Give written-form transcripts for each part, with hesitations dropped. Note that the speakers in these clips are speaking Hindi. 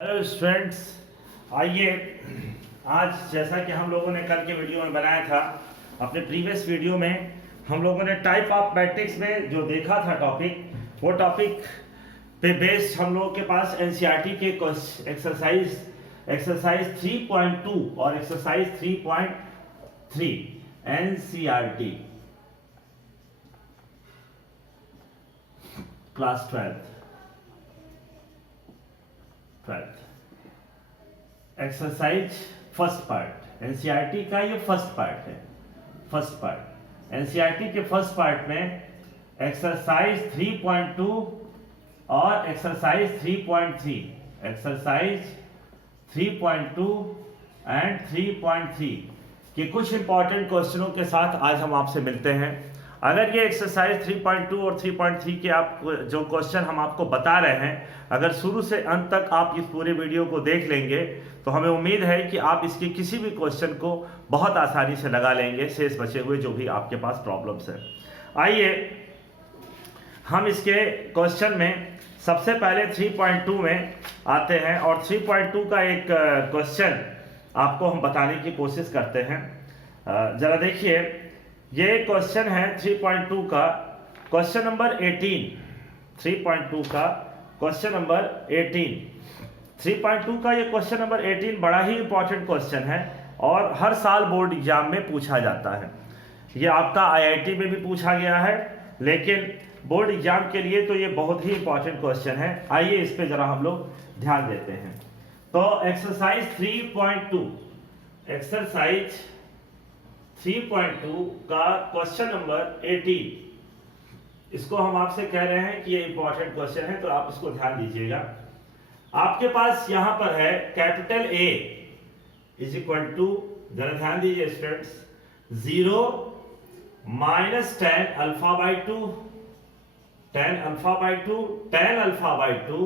हेलो स्टूडेंट्स, आइए आज जैसा कि हम लोगों ने कल के वीडियो में बनाया था, अपने प्रीवियस वीडियो में हम लोगों ने टाइप ऑफ मैट्रिक्स में जो देखा था टॉपिक, वो टॉपिक पे बेस्ड हम लोगों के पास एनसीईआरटी के एक्सरसाइज 3.2 और exercise 3.3 NCERT class 12 exercise first part NCERT का ये फर्स्ट पार्ट है। फर्स्ट पार्ट एनसीईआरटी के फर्स्ट पार्ट में एक्सरसाइज 3.2 और एक्सरसाइज 3.3 एक्सरसाइज 3.2 एंड 3.3 के कुछ इंपॉर्टेंट क्वेश्चनों के साथ आज हम आपसे मिलते हैं। अगर ये एक्सरसाइज 3.2 और 3.3 के आप जो क्वेश्चन हम आपको बता रहे हैं, अगर शुरू से अंत तक आप इस पूरे वीडियो को देख लेंगे तो हमें उम्मीद है कि आप इसके किसी भी क्वेश्चन को बहुत आसानी से लगा लेंगे, शेष बचे हुए जो भी आपके पास प्रॉब्लम्स है। आइए हम इसके क्वेश्चन में सबसे पहले 3.2 में आते हैं और 3.2 का एक क्वेश्चन आपको हम बताने की कोशिश करते हैं। जरा देखिए, ये क्वेश्चन है 3.2 का क्वेश्चन नंबर 18। 3.2 का क्वेश्चन नंबर 18। 3.2 का ये क्वेश्चन नंबर 18 बड़ा ही इंपॉर्टेंट क्वेश्चन है और हर साल बोर्ड एग्जाम में पूछा जाता है। ये आपका आईआईटी में भी पूछा गया है, लेकिन बोर्ड एग्जाम के लिए तो ये बहुत ही इंपॉर्टेंट क्वेश्चन है। आइए इस पे जरा हम लोग ध्यान देते हैं। तो एक्सरसाइज 3.2 एक्सरसाइज 3.2 का क्वेश्चन नंबर 18, इसको हम आपसे कह रहे हैं कि ये इंपॉर्टेंट क्वेश्चन है, तो आप इसको ध्यान दीजिएगा। आपके पास यहां पर है capital A is equal to, जरा ध्यान दीजिए students, 0 minus tan alpha by 2, tan alpha by 2, tan alpha by 2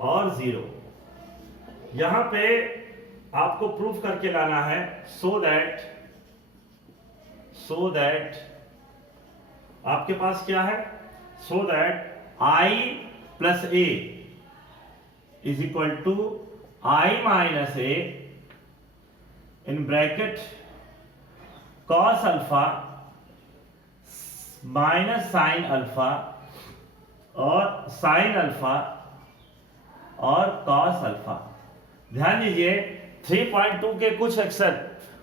और 0। यहां पे आपको प्रूफ करके लाना है सो दैट आपके पास क्या है, so that I plus A is equal to I minus A in bracket cos alpha minus sine alpha और साइन अल्फा और कॉस अल्फा। ध्यान दीजिए, 3.2 के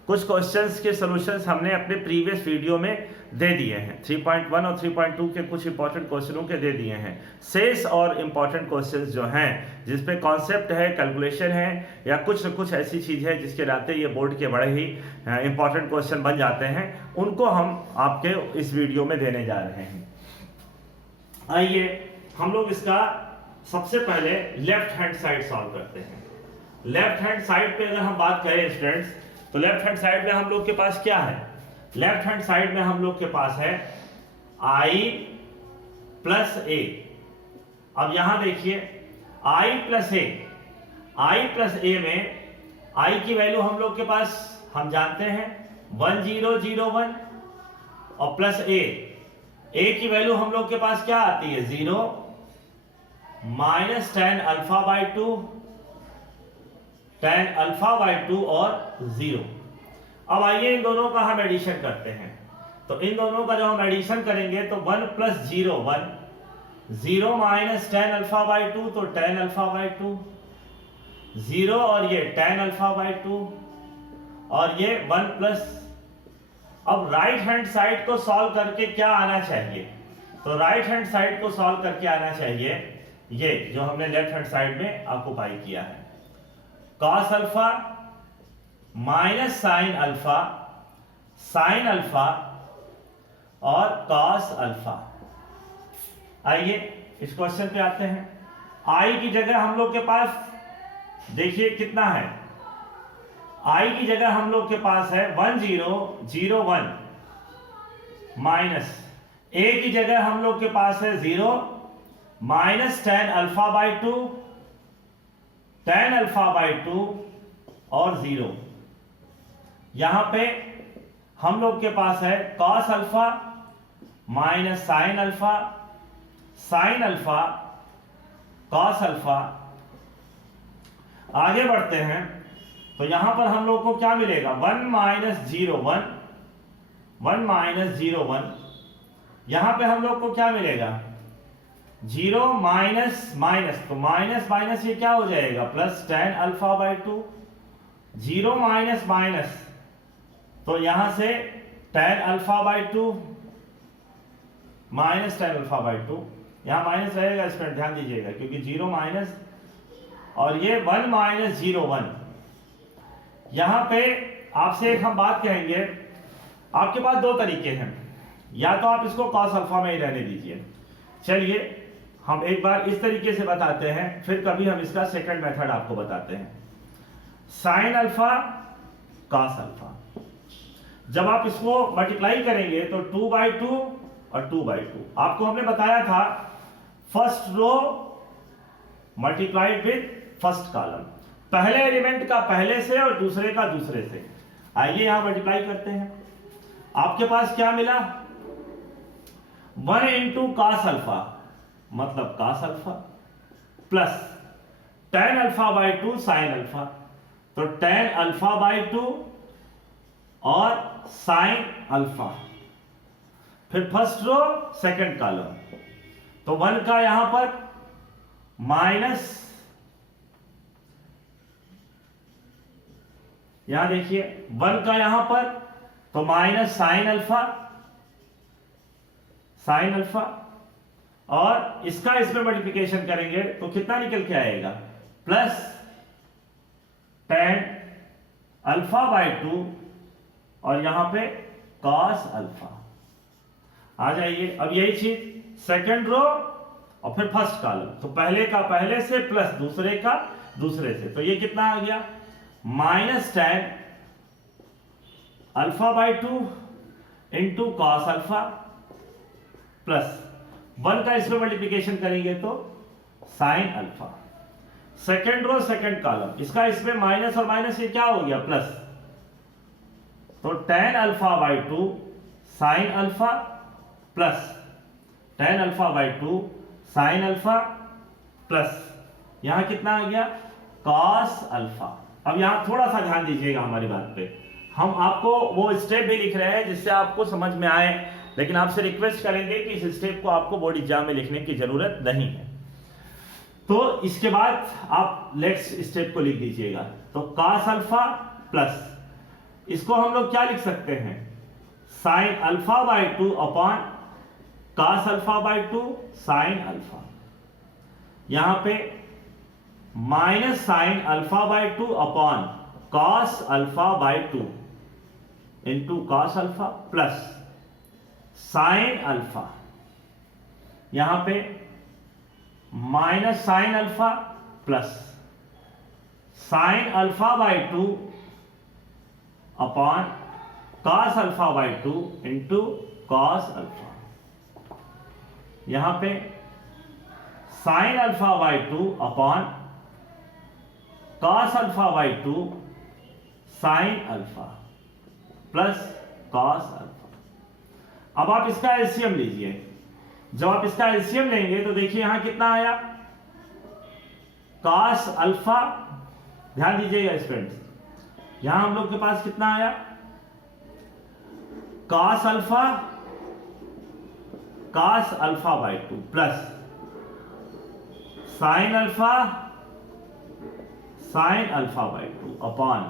कुछ क्वेश्चंस के सॉल्यूशंस हमने अपने प्रीवियस वीडियो में दे दिए हैं। 3.1 और 3.2 के कुछ इंपॉर्टेंट क्वेश्चनों के दे दिए हैं। शेष और इंपॉर्टेंट क्वेश्चंस जो हैं, जिस पे कॉन्सेप्ट है, कैलकुलेशन है या कुछ न कुछ ऐसी चीज है जिसके नाते ये बोर्ड के बड़े ही इंपॉर्टेंट क्वेश्चन बन जाते हैं, उनको हम आपके इस वीडियो में देने जा रहे हैं। आइए हम लोग इसका सबसे पहले लेफ्ट हैंड साइड सॉल्व करते हैं। लेफ्ट हैंड साइड पे अगर हम बात करें स्टूडेंट्स, तो लेफ्ट हैंड साइड में हम लोग के पास क्या है, लेफ्ट हैंड साइड में हम लोग के पास है I प्लस A। अब यहां देखिए I प्लस A में I की वैल्यू हम लोग के पास हम जानते हैं 1001 और प्लस A की वैल्यू हम लोग के पास क्या आती है 0 minus tan alpha by 2, tan alpha by 2 और 0। अब आइए इन दोनों का हम एडिशन करते हैं। तो इन दोनों का जब हम एडिशन करेंगे तो 1 plus 0 1, 0 minus tan alpha by 2 तो tan अल्फा बाई 2, 0 और ये tan अल्फा बाई 2 और ये 1 प्लस। अब राइट हैंड साइड को सॉल्व करके क्या आना चाहिए, तो राइट हैंड साइड को सॉल्व करके आना चाहिए ये जो हमने लेफ्ट हैंड साइड में ऑक्युपाई किया है, cos alpha minus sine alpha और कॉस अल्फा। आइए इस क्वेश्चन पे आते हैं। I की जगह हम लोग के पास देखिए कितना है, I की जगह हम लोग के पास है 1001 माइनस A की जगह हम लोग के पास है 0 minus tan alpha by 2, tan alpha by 2 और 0। यहां पे हम लोग के पास है cos alpha minus sine alpha cos alpha आगे बढ़ते हैं तो यहां पर हम लोग को क्या मिलेगा, 1 माइनस 0 1, 1 माइनस 0 1, यहां पे हम लोग को क्या मिलेगा 0 माइनस माइनस, तो माइनस माइनस ये क्या हो जाएगा plus tan alpha by 2, 0 minus minus तो यहां से tan alpha by 2 minus tan alpha by 2, यहां माइनस रहेगा, इस पर ध्यान दीजिएगा क्योंकि 0 माइनस और ये 1 माइनस 0 1। यहां पे आपसे एक हम बात कहेंगे, आपके पास दो तरीके हैं, या तो आप इसको cos अल्फा में ही रहने दीजिए। चलिए हम एक बार इस तरीके से बताते हैं, फिर कभी हम इसका सेकंड मेथड आपको बताते हैं। साइन अल्फा cos अल्फा, जब आप इसको मल्टीप्लाई करेंगे तो 2/2 और 2/2, आपको हमने बताया था first row multiplied with first column, पहले एलिमेंट का पहले से और दूसरे का दूसरे से। आइए यहां मल्टीप्लाई करते हैं, आपके पास क्या मिला 1 इंटू cos अल्फा मतलब cos alpha plus tan alpha by 2 sine alpha, तो tan अल्फा बाई 2 और साइन अल्फा, फिर फर्स्ट रो सेकंड कॉलम, तो 1 का यहां पर माइनस, यहां देखिए 1 का यहां पर तो minus sine alpha, sine alpha, और इसका इसमें मल्टीप्लिकेशन करेंगे तो कितना निकल के आएगा प्लस tan अल्फा बाई 2 और यहां पे cos अल्फा। आ जाइए, अब यही चीज सेकंड रो और फिर फर्स्ट कॉलम, तो पहले का पहले से प्लस दूसरे का दूसरे से, तो ये कितना आ गया minus tan alpha by 2 into cos alpha plus 1 का इसमें मल्टीप्लिकेशन करेंगे तो sine alpha. Second row second column, इसका इसमें माइनस और माइनस ये क्या हो गया प्लस, तो tan alpha by 2 sine alpha plus tan alpha by 2 sine alpha plus यहां कितना आ गया cos अल्फा। अब यहां थोड़ा सा ध्यान दीजिएगा हमारी बात पे, हम आपको वो स्टेप भी लिख रहे हैं जिससे आपको समझ में आए, लेकिन आपसे रिक्वेस्ट करेंगे कि इस स्टेप को आपको बोर्ड एग्जाम में लिखने की जरूरत नहीं है। तो इसके बाद आप नेक्स्ट स्टेप को लिख दीजिएगा, तो cos अल्फा प्लस, इसको हम लोग क्या लिख सकते हैं sine alpha by 2 upon cos alpha by 2 sine alpha, यहां पे minus sine alpha by 2 upon cos alpha by 2 into cos alpha plus sine alpha, यहां पे minus sine alpha plus sine alpha by 2 upon cos alpha by 2 into cos alpha, यहां पे sine alpha by 2 upon cos alpha by 2 sine alpha plus cos alpha. अब आप इसका एलसीएम लीजिए, जब आप इसका एलसीएम लेंगे तो देखिए यहां कितना आया cos अल्फा, ध्यान दीजिएगा स्टूडेंट्स, यहां हम लोग के पास कितना आया cos alpha by 2 plus sine alpha by 2 upon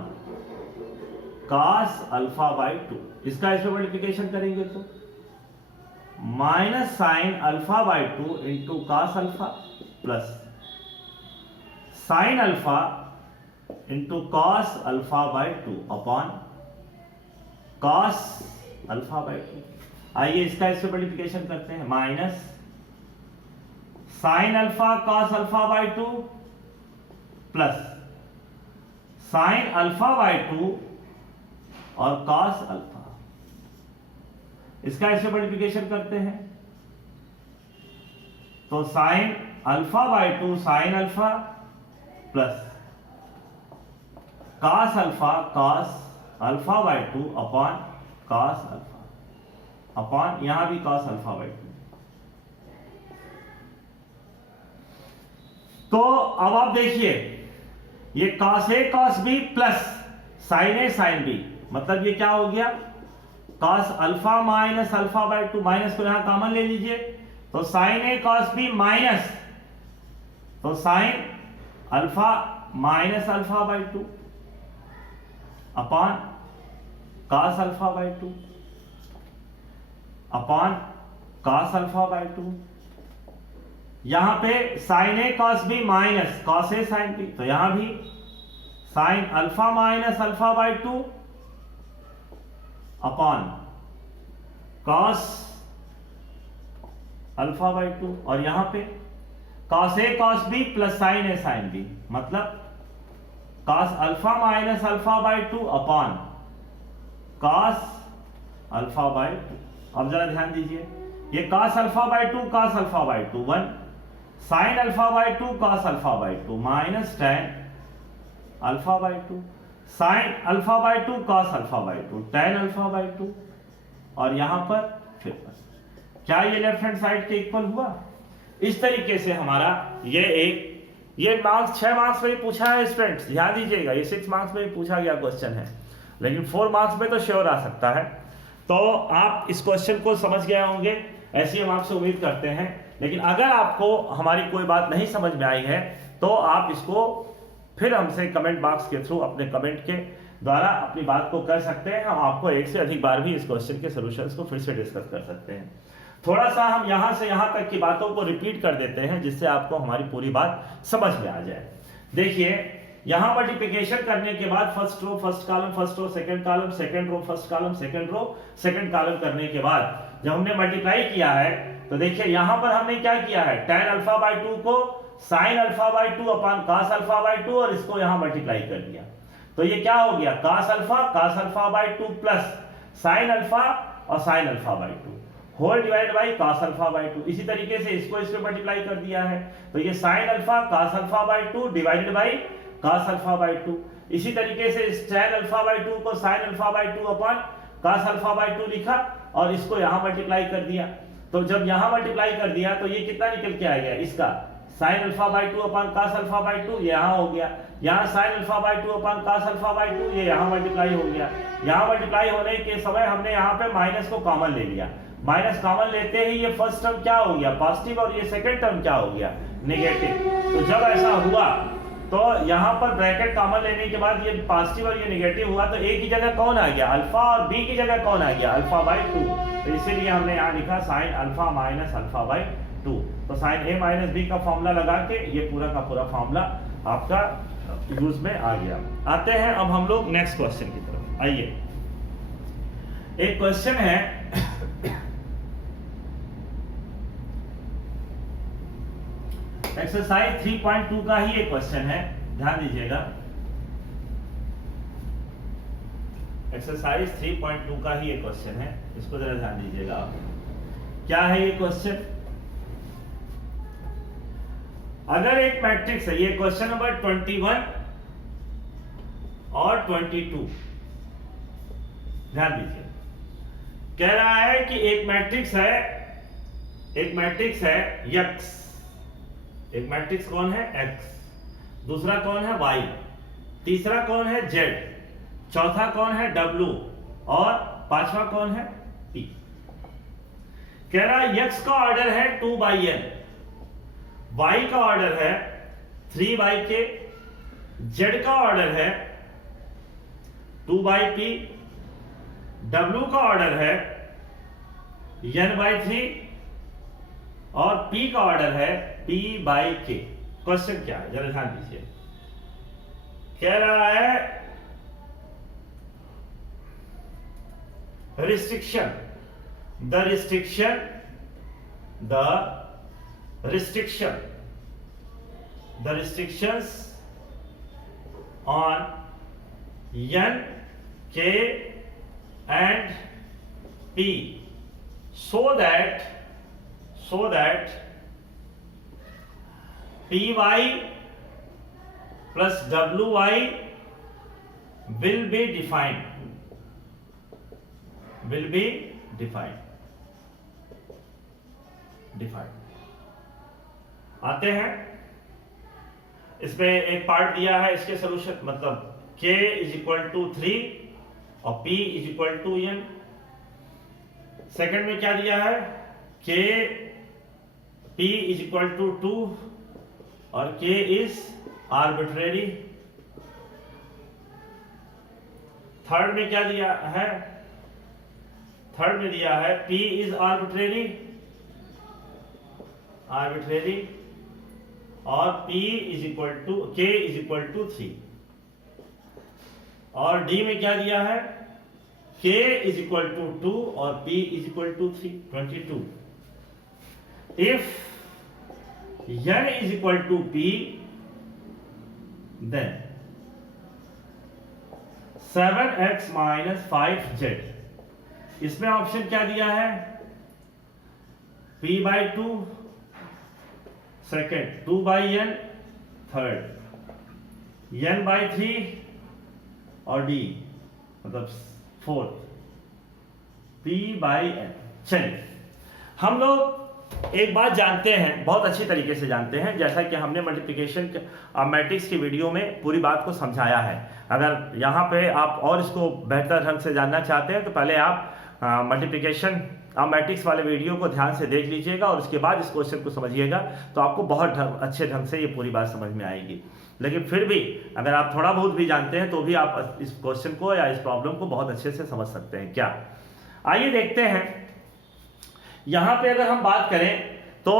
cos alpha by 2, इसका इसमें मल्टीप्लिकेशन करेंगे तो minus sine alpha by 2 into cos alpha plus sine alpha into cos alpha by 2 upon cos alpha by 2। आइए इसका इससे मल्टीप्लिकेशन करते हैं, minus sine alpha cos alpha by 2 plus sine alpha by 2 और cos अल्फा, इसका ऐसे मल्टीप्लिकेशन करते हैं तो sine alpha by 2 sine alpha plus cos alpha by 2 upon cos alpha, upon यहां भी cos अल्फा बाई 2। तो अब आप देखिए ये cos A cos B plus sin A sin B, मतलब ये क्या हो गया, cos alpha minus alpha by 2, minus को यहां कॉमन ले लीजिए, तो sin A cos B minus, तो sin alpha minus alpha by 2 upon cos alpha by 2 upon cos alpha by 2। यहां पे sin A cos B minus cos A sin B, तो यहां भी sin alpha minus alpha by 2 upon cos alpha by 2, और यहां पे cos A cos B plus sin A sin B, मतलब cos alpha minus alpha by 2 upon cos alpha by 2। अब जरा ध्यान दीजिए, ये cos alpha by 2 cos alpha by 2 1, sin alpha by 2 cos alpha by 2 minus tan alpha by 2, sin alpha by 2 cos alpha by 2 tan alpha by 2, और यहां पर फिर क्या ये लेफ्ट हैंड साइड के इक्वल हुआ। इस तरीके से हमारा ये मार्क्स 6 मार्क्स में ही पूछा है स्टूडेंट्स, ध्यान दीजिएगा, ये 6 मार्क्स में ही पूछा गया क्वेश्चन है, लेकिन 4 मार्क्स में तो श्योर आ सकता है। तो आप इस क्वेश्चन को समझ गए होंगे, ऐसी हम आपसे उम्मीद करते हैं। लेकिन अगर आपको हमारी कोई बात नहीं समझ में आई है तो आप इसको फिर हमसे कमेंट बॉक्स के थ्रू अपने कमेंट के द्वारा अपनी बात को कर सकते हैं। हम आपको एक से अधिक बार भी इस क्वेश्चन के सॉल्यूशंस को फिर से डिस्कस कर सकते हैं। थोड़ा सा हम यहां से यहां तक की बातों को रिपीट कर देते हैं जिससे आपको हमारी पूरी बात समझ में आ जाए। देखिए, यहां मल्टीप्लिकेशन करने के बाद first row first column, first row second column, second row first column, second row second column करने के बाद जब हमने मल्टीप्लाई किया है तो देखिए यहां पर हमने क्या किया है, tan अल्फा बाई 2 को sin alpha by 2 upon cos alpha by 2 और इसको यहां मल्टीप्लाई कर दिया, तो ये क्या हो गया, cos alpha by 2 plus sin alpha और sin alpha by 2 whole divide by cos alpha by 2। इसी तरीके से इसको इस पे मल्टीप्लाई कर दिया है, तो ये sin alpha cos alpha by 2 divided by cos alpha by 2। इसी तरीके से इस tan अल्फा बाई 2 को sin alpha by 2 upon cos alpha by 2 लिखा और इसको यहां मल्टीप्लाई कर दिया। तो जब यहां मल्टीप्लाई कर दिया तो ये कितना निकल के आ गया, इसका sin alpha by 2 upon cos alpha by 2 ये यहां हो गया, यहां sin alpha by 2 upon cos alpha by 2 ये यहां मल्टीप्लाई हो गया। यहां मल्टीप्लाई होने के समय हमने यहां पे माइनस को कॉमन ले लिया, माइनस कॉमन लेते ही ये फर्स्ट टर्म क्या हो गया, पॉजिटिव, और ये सेकंड टर्म क्या हो गया, नेगेटिव। तो जब ऐसा हुआ तो यहां पर ब्रैकेट कॉमन लेने के बाद ये पॉजिटिव और ये नेगेटिव हुआ, तो ए की जगह कौन आ गया, अल्फा, और बी की जगह कौन आ गया, अल्फा बाई 2। तो इसीलिए हमने यहां लिखा sin alpha minus alpha by 2। तो sin a माइनस बी का फॉर्मूला लगा के ये पूरा का पूरा फॉर्मूला आपका यूज में आ गया। आते हैं अब हम लोग नेक्स्ट क्वेश्चन की तरफ। आइए, एक क्वेश्चन है एक्सरसाइज 3.2 का ही एक क्वेश्चन है, ध्यान दीजिएगा। एक्सरसाइज 3.2 का ही एक क्वेश्चन है, इसको जरा ध्यान दीजिएगा आप। क्या है ये क्वेश्चन, अगर एक मैट्रिक्स है, ये क्वेश्चन नंबर 21 और 22, ध्यान दीजिए। कह रहा है कि एक मैट्रिक्स है x, एक मैट्रिक्स कौन है x, दूसरा कौन है y, तीसरा कौन है z, चौथा कौन है w और पांचवा कौन है p। कह रहा है x का ऑर्डर है 2/n, y का ऑर्डर है 3/k, z का ऑर्डर है 2/p, w का ऑर्डर है n/3 और p का ऑर्डर है p/k। क्वेश्चन क्या है, जरा ध्यान दीजिए। कह रहा है restriction, the restrictions on n, k and p so that py plus wy will be defined, आते हैं इसमें एक पार्ट दिया है, इसके सोल्यूशन मतलब k इज इक्वल टू 3 और p is equal to n। Second में क्या दिया है, k p is equal to 2 और k इज आर्बिट्रेरी। थर्ड में क्या दिया है, थर्ड में दिया है p इज आर्बिट्रेरी और p is equal to k is equal to 3। और d में क्या दिया है, k इज इक्वल टू 2 और p is equal to 3, 22। If n is equal to p then 7x minus 5z। इसमें ऑप्शन क्या दिया है, p by 2, second 2 by n, third n by 3 और d मतलब फोर्थ p बाई n। चलिए हम लोग एक बात जानते हैं, बहुत अच्छी तरीके से जानते हैं, जैसा कि हमने मल्टीप्लिकेशन मैट्रिक्स की वीडियो में पूरी बात को समझाया है। अगर यहाँ पे आप और इसको बेहतर ढंग से जानना चाहते हैं तो पहले आप मल्टीप्लिकेशन मैट्रिक्स वाले वीडियो को ध्यान से देख लीजिएगा और उसके बाद इस क्वेश्चन को समझिएगा, तो आपको बहुत अच्छे ढंग से ये पूरी बात समझ में आएगी। लेकिन फिर भी अगर आप थोड़ा बहुत भी जानते हैं तो भी आप इस क्वेश्चन को या इस प्रॉब्लम को बहुत अच्छे से समझ सकते हैं। क्या, आइए देखते हैं। यहां पे अगर हम बात करें तो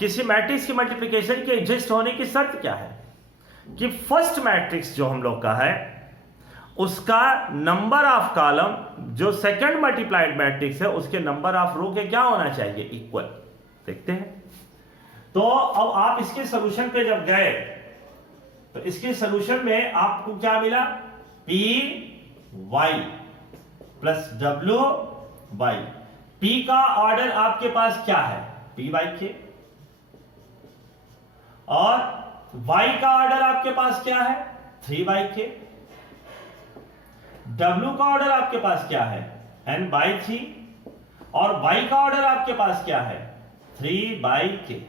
किसी मैट्रिक्स की मल्टीप्लिकेशन के एग्जिस्ट होने की शर्त क्या है कि फर्स्ट मैट्रिक्स जो हम लोग का है उसका नंबर ऑफ कॉलम जो सेकंड मल्टीप्लाइड मैट्रिक्स है उसके नंबर ऑफ रो के क्या होना चाहिए, इक्वल। देखते हैं। तो अब आप इसके सॉल्यूशन पे जब गए तो इसके सॉल्यूशन में आपको क्या मिला, P Y plus W Y. P का ऑर्डर आपके पास क्या है, P बाई के, और Y का ऑर्डर आपके पास क्या है, 3 बाई के। W का ऑर्डर आपके पास क्या है, N बाई 3, और Y का ऑर्डर आपके पास क्या है, 3 बाई के।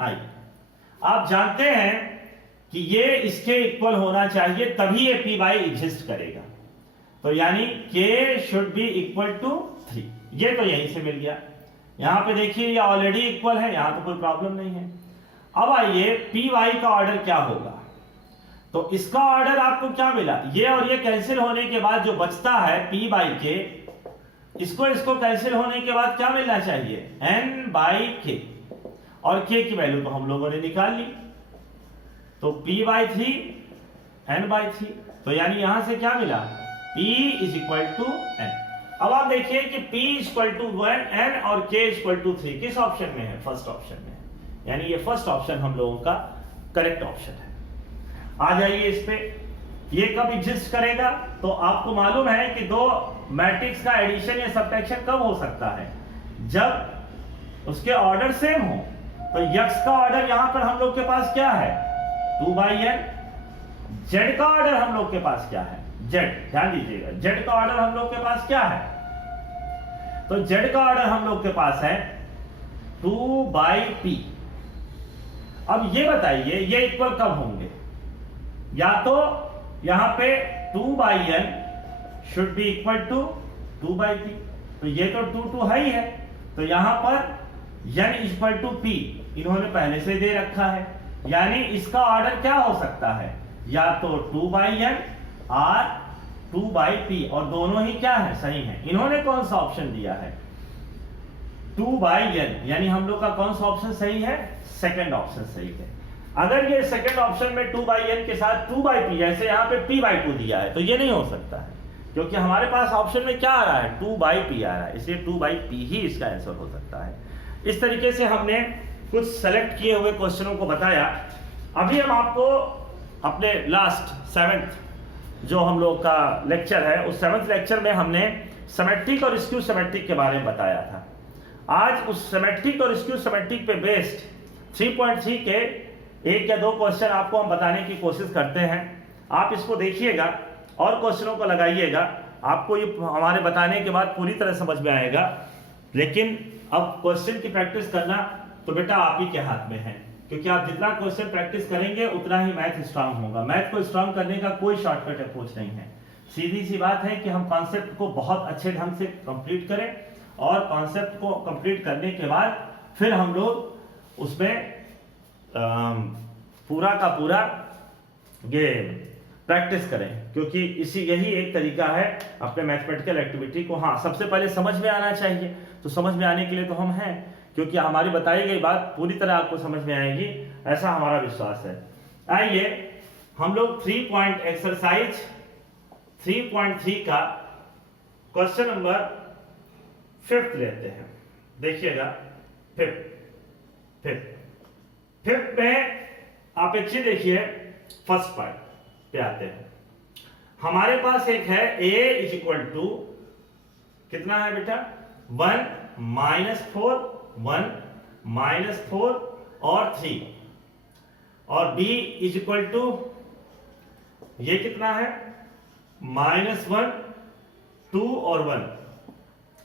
आई, आप जानते हैं कि ये इसके इक्वल होना चाहिए तभी ये P बाई एग्जिस्ट करेगा। तो यानी K should be equal to 3। ये तो यहीं से मिल गया। यहां पे देखिए ये ऑलरेडी इक्वल है, यहां तो कोई प्रॉब्लम नहीं है। अब आइए पी वाई का ऑर्डर क्या होगा, तो इसका ऑर्डर आपको क्या मिला, ये और ये कैंसिल होने के बाद जो बचता है पी बाई के, इसको कैंसिल होने के बाद क्या मिलना चाहिए, एन बाई के, और के की वैल्यू तो हम लोगों ने निकाल ली, तो पी बाई 3 एन बाई 3। तो यानी यहां से क्या मिला, P is equal to n. अब आप देखिए कि P इक्वल टू 1 n और K इक्वल टू 3 किस ऑप्शन में है, फर्स्ट ऑप्शन में है। यानी ये फर्स्ट ऑप्शन हम लोगों का करेक्ट ऑप्शन है। आ जाइए इस पे, ये कब एग्जिस्ट करेगा, तो आपको मालूम है कि दो मैट्रिक्स का एडिशन या सब्ट्रैक्शन कब हो सकता है, जब उसके ऑर्डर सेम हो। तो x का ऑर्डर यहां पर हम लोग के पास क्या है, 2 बाई n। z का ऑर्डर हम लोग के पास क्या है, z, ध्यान दीजिएगा, z का ऑर्डर हम लोग के पास क्या है, तो z का ऑर्डर हम लोग के पास है 2 बाई p। अब ये बताइए ये इक्वल कब होंगे, या तो यहां पे 2 by n should be equal to 2 by p, तो ये तो 2 है ही है, तो यहां पर n इक्वल टू p इन्होंने पहले से दे रखा है। यानी इसका ऑर्डर क्या हो सकता है, या तो 2 बाई n और 2 बाई p, और दोनों ही क्या है, सही है। इन्होंने कौन सा ऑप्शन दिया है, 2 बाई n, यानी हम लोग का कौन सा ऑप्शन सही है, सेकंड ऑप्शन सही है। अगर ये सेकंड ऑप्शन में 2 बाई n के साथ 2 बाई p, जैसे यहाँ पे p बाई 2 दिया है, तो ये नहीं हो सकता है, क्योंकि हमारे पास ऑप्शन में क्या आ रहा है, 2 बाई p आ रहा है, इसलिए 2 बाई p ही इसका आंसर हो सकता है। इस तरीके से हमने कुछ सेलेक्ट किए हुए क्वेश्चनों को बताया। अभी हम आपको अपने लास्ट 7th जो हम लोग का लेक्चर है, उस 7th लेक्चर में हमने सिमेट्रिक और स्क्यू सिमेट्रिक के बारे में बताया था। आज उस सिमेट्रिक और स्क्यू सिमेट्रिक पे बेस्ड 3.3 के 1 या 2 क्वेश्चन आपको हम बताने की कोशिश करते हैं। आप इसको देखिएगा और क्वेश्चनों को लगाइएगा, आपको ये हमारे बताने के बाद पूरी तरह समझ में आएगा। लेकिन अब क्वेश्चन की प्रैक्टिस करना तो बेटा आप ही के हाथ में है। क्योंकि आप जितना क्वेश्चन प्रैक्टिस करेंगे उतना ही मैथ स्ट्रांग होगा। मैथ को स्ट्रांग करने का कोई शॉर्टकट अप्रोच नहीं है। सीधी सी बात है कि हम कॉन्सेप्ट को बहुत अच्छे ढंग से कंप्लीट करें और कॉन्सेप्ट को कंप्लीट करने के बाद फिर हम लोग उसमें पूरा का पूरा ये प्रैक्टिस करें, क्योंकि यही एक तरीका है अपने मैथमेटिकल एक्टिविटी को। हाँ, सबसे पहले समझ में आना चाहिए, तो समझ में आने के लिए तो हम हैं, क्योंकि हमारी बताई गई बात पूरी तरह आपको समझ में आएगी, ऐसा हमारा विश्वास है। आइए हम लोग 3 पॉइंट एक्सरसाइज 3.3 का क्वेश्चन नंबर 5 लेते हैं। देखिएगा 5 में आप एक चीज देखिए, फर्स्ट पार्ट पे आते हैं। हमारे पास एक है a इज इक्वल टू कितना है बेटा 1 -4 1 -4 और 3, और b इज इक्वल टू ये कितना है -1 2 और 1।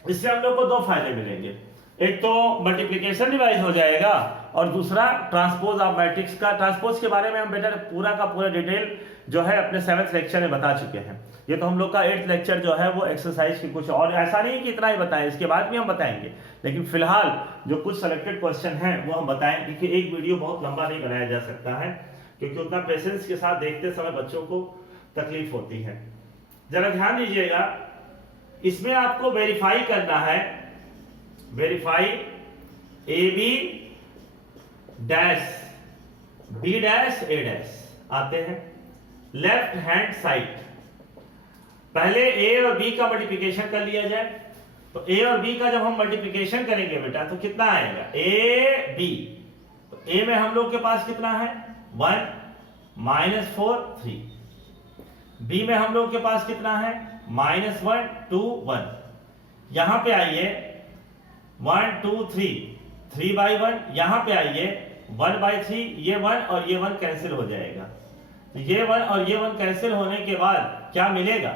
इससे हम लोग को दो फायदे मिलेंगे, एक तो मल्टीप्लिकेशन रिवाइज हो जाएगा और दूसरा ट्रांसपोज ऑफ मैट्रिक्स का। ट्रांसपोज के बारे में हम बेटा पूरा का पूरा डिटेल जो है अपने 7th लेक्चर में बता चुके हैं। ये तो हम लोग का 8th लेक्चर जो है वो एक्सरसाइज की कुछ और, ऐसा नहीं कि इतना ही बताएं, इसके बाद भी हम बताएंगे, लेकिन फिलहाल जो कुछ सेलेक्टेड क्वेश्चन हैं वो हम बताएंगे कि एक वीडियो बहुत लंबा नहीं बनाया जा सकता है, क्योंकि उतना पेशेंस के साथ देखते समय बच्चों को तकलीफ होती है। जरा ध्यान दीजिएगा, इसमें आपको वेरीफाई करना है, verify A B dash B dash A dash आते हैं लेफ्ट हैंड साइड। पहले ए और बी का मल्टीप्लिकेशन कर लिया जाए, तो ए और बी का जब हम मल्टीप्लिकेशन करेंगे बेटा तो कितना आएगा ए बी। तो ए में हम लोग के पास कितना है 1 -4 3, बी में हम लोग के पास कितना है -1 2 1। यहां पे आइए 1 2 3 3/1, यहां पे आइए 1/3, ये 1 और ये 1 कैंसिल हो जाएगा। तो ये 1 और ये 1 कैंसिल होने के बाद क्या मिलेगा,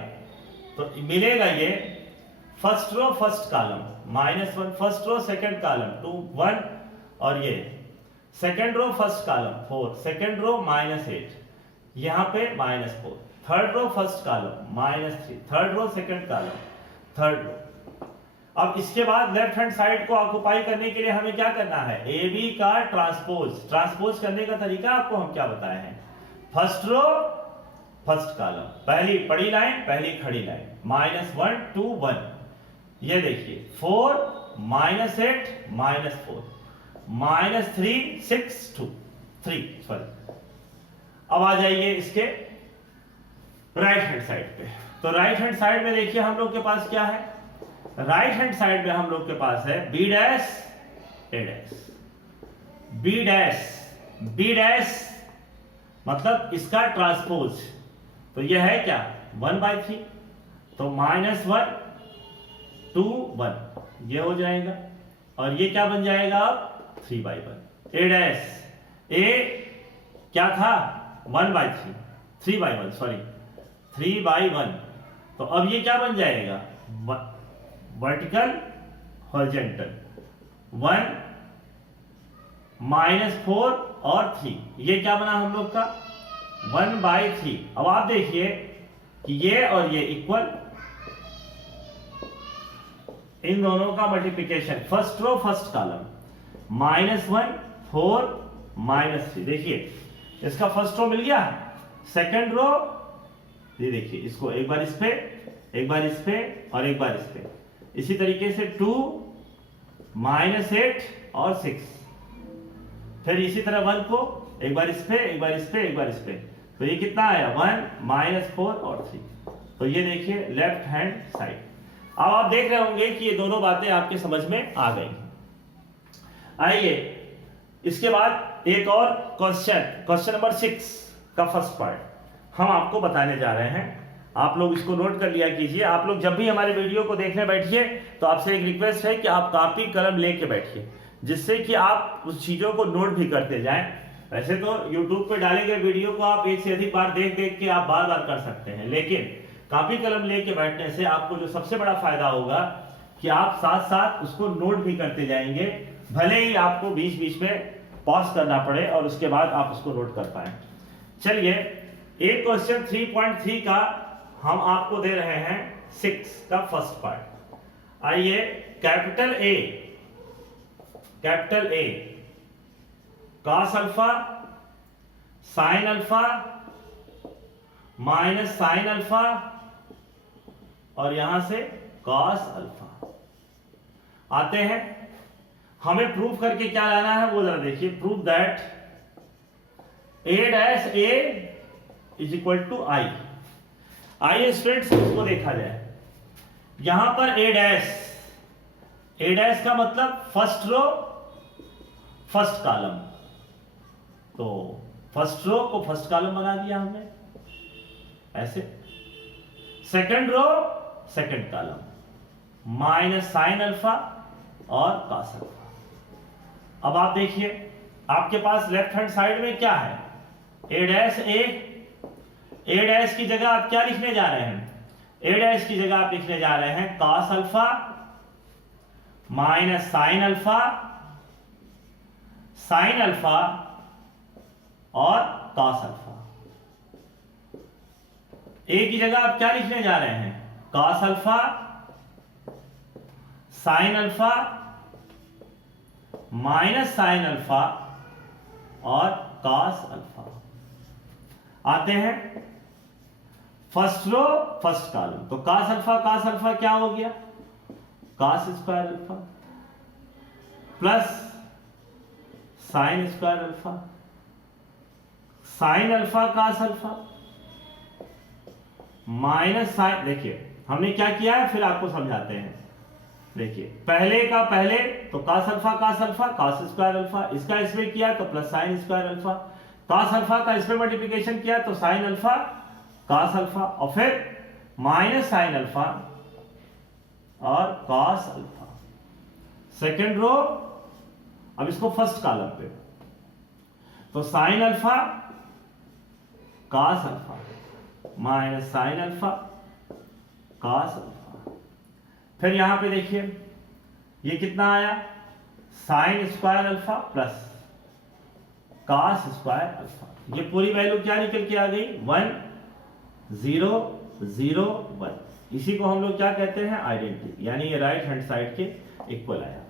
तो मिलेगा ये first row first column -1, first row second column 2 1, और ये second row first column 4, second row -8, यहां पे -4, third row first column -3, third row second column third row. अब इसके बाद लेफ्ट हैंड साइड को ऑक्युपाई करने के लिए हमें क्या करना है, ए बी का ट्रांसपोज करने का तरीका आपको हम क्या बताए हैं, फर्स्ट रो फर्स्ट कॉलम, पहली पड़ी लाइन पहली खड़ी लाइन -1 2 1। ये देखिए 4 -8 -4 -3 6 2 3 सॉरी। अब आ जाइए इसके राइट हैंड साइड पे। तो राइट हैंड साइड में देखिए हम लोग के पास क्या है, राइट हैंड साइड में हम लोग के पास है B dash A dash, B dash मतलब इसका ट्रांसपोज। तो यह है क्या 1/3, तो -1 2 1 ये हो जाएगा, और ये क्या बन जाएगा अब 3/1। ए डैश ए क्या था 1/3 3/1 सॉरी 3/1, तो अब ये क्या बन जाएगा वर्टिकल हॉरिजॉन्टल 1 -4 और 3, ये क्या बना हम लोग का 1/3। अब आप देखिए कि ये और ये इक्वल, इन दोनों का multiplication first row first column -1 4 -3। देखिए इसका फर्स्ट रो मिल गया, सेकंड रो ये देखिए इसको एक बार इस पे एक बार इस पे और एक बार इस पे, इसी तरीके से 2 -8 और 6, फिर इसी तरह 1 को एक बार इस पे एक बार इस पे एक बार इस पे, तो ये कितना आया 1 -4 और 3। तो ये देखिए लेफ्ट हैंड साइड। अब आप देख रहे होंगे कि ये दोनों बातें आपके समझ में आ गई। आइए इसके बाद एक और क्वेश्चन नंबर 6 का फर्स्ट पार्ट हम आपको बताने जा रहे हैं। आप लोग इसको नोट कर लिया कीजिए। आप लोग जब भी हमारे वीडियो को देखने बैठिए तो आपसे एक रिक्वेस्ट है कि आप कॉपी कलम लेके बैठिए, जिससे कि आप उस चीजों को नोट भी करते जाएं। वैसे तो YouTube पे डाले गए वीडियो को आप एक से अधिक बार देख के आप बार बार कर सकते हैं, लेकिन कॉपी कलम लेके बैठने से आपको जो सबसे बड़ा फायदा होगा कि आप साथ साथ उसको नोट भी करते जाएंगे। भले ही आपको बीच बीच में पॉज करना पड़े और उसके बाद आप उसको नोट कर पाए। चलिए, एक क्वेश्चन 3.3 का हम आपको दे रहे हैं 6 का फर्स्ट पार्ट। आइए, capital A cos alpha sine alpha minus sine alpha और यहां से कॉस अल्फा आते हैं। हमें प्रूव करके क्या लाना है वो जरा देखिए। Prove that a dash a is equal to I. आइए स्टूडेंट्स, इसको देखा जाए। यहां पर a डैश का मतलब फर्स्ट रो फर्स्ट कॉलम, तो फर्स्ट रो को फर्स्ट कॉलम बना दिया हमने ऐसे। Second row second column minus sine alpha और कॉस अल्फा। अब आप देखिए, आपके पास लेफ्ट हैंड साइड में क्या है? a डैश की जगह आप क्या लिखने जा रहे हैं? a डैश की जगह आप लिखने जा रहे हैं cos alpha minus sine alpha और कॉस अल्फा। a की जगह आप क्या लिखने जा रहे हैं? Cos alpha sine alpha minus sine alpha और कॉस अल्फा। आते हैं फर्स्ट रो फर्स्ट कॉलम, तो कॉस अल्फा क्या हो गया? Cos square alpha plus sine square alpha, sine alpha cos alpha minus sine. देखिए हमने क्या किया है, फिर आपको समझाते हैं। देखिए, पहले का पहले तो cos alpha cos square alpha, इसका इसमें किया तो plus sine square alpha, cos alpha का इसमें मल्टीप्लिकेशन किया तो साइन अल्फा कॉस अल्फा और फिर माइनस साइन अल्फा और कॉस अल्फा। सेकेंड रो, अब इसको फर्स्ट कॉलम पे, तो sine alpha cos alpha minus sine alpha cos alpha. फिर यहां पे देखिए ये कितना आया? Sign square alpha plus cos square alpha. ये पूरी वैल्यू क्या निकल के आ गई? 1 0 0 1। इसी को हम लोग क्या कहते हैं? आइडेंटिटी, यानी ये राइट हैंड साइड के इक्वल आया।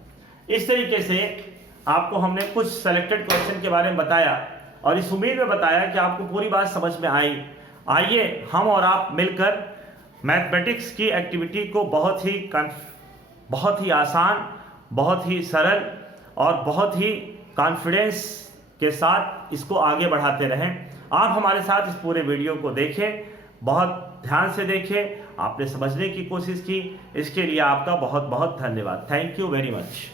इस तरीके से आपको हमने कुछ सेलेक्टेड क्वेश्चन के बारे में बताया और इस उम्मीद में बताया कि आपको पूरी बात समझ में आई। आइए हम और आप मिलकर मैथमेटिक्स की एक्टिविटी को बहुत ही आसान, बहुत ही सरल और बहुत ही कॉन्फिडेंस के साथ इसको आगे बढ़ाते रहें। आप हमारे साथ इस पूरे वीडियो को देखें, बहुत ध्यान से देखें, आपने समझने की कोशिश की, इसके लिए आपका बहुत बहुत धन्यवाद। Thank you very much.